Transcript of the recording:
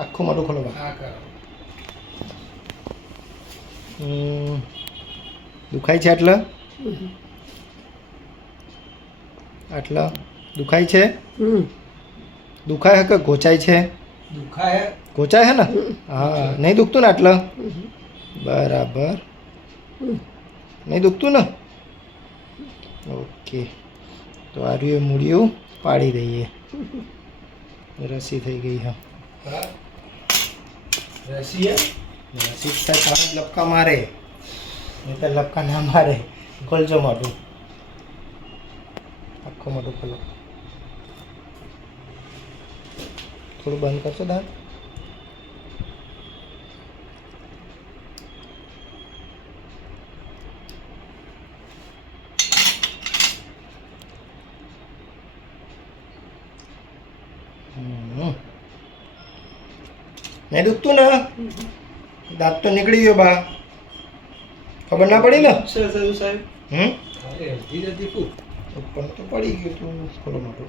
આખું મોટું ખોલો બા. હા કરો. દુખાય છે આટલા? આટલા દુખાય છે? દુખાય હે કે ગોચાય છે? દુખાય. ગોચાય હે ને? હા, નહીં દુખતું ને આટલા? બરાબર. નહીં દુખતું ને? ઓકે, તો આ રહ્યું મૂળિયું પાડી દઈએ. રસી થઈ ગઈ હા. હા. રસી રસી થાય તારે જ લપકા મારે, નહીં તો લપકા ના મારે. ખોલજો મોઢું, આખું મોઢું ખોલો. થોડું બંધ કરશો દાંત? નહીં દુખતું ને? દાંત તો નીકળી ગયો બા, ખબર ના પડી ને? સાહેબ. ધીરે ધીરે ઉપર તો પડી ગયું તું. ખોલો મોટું.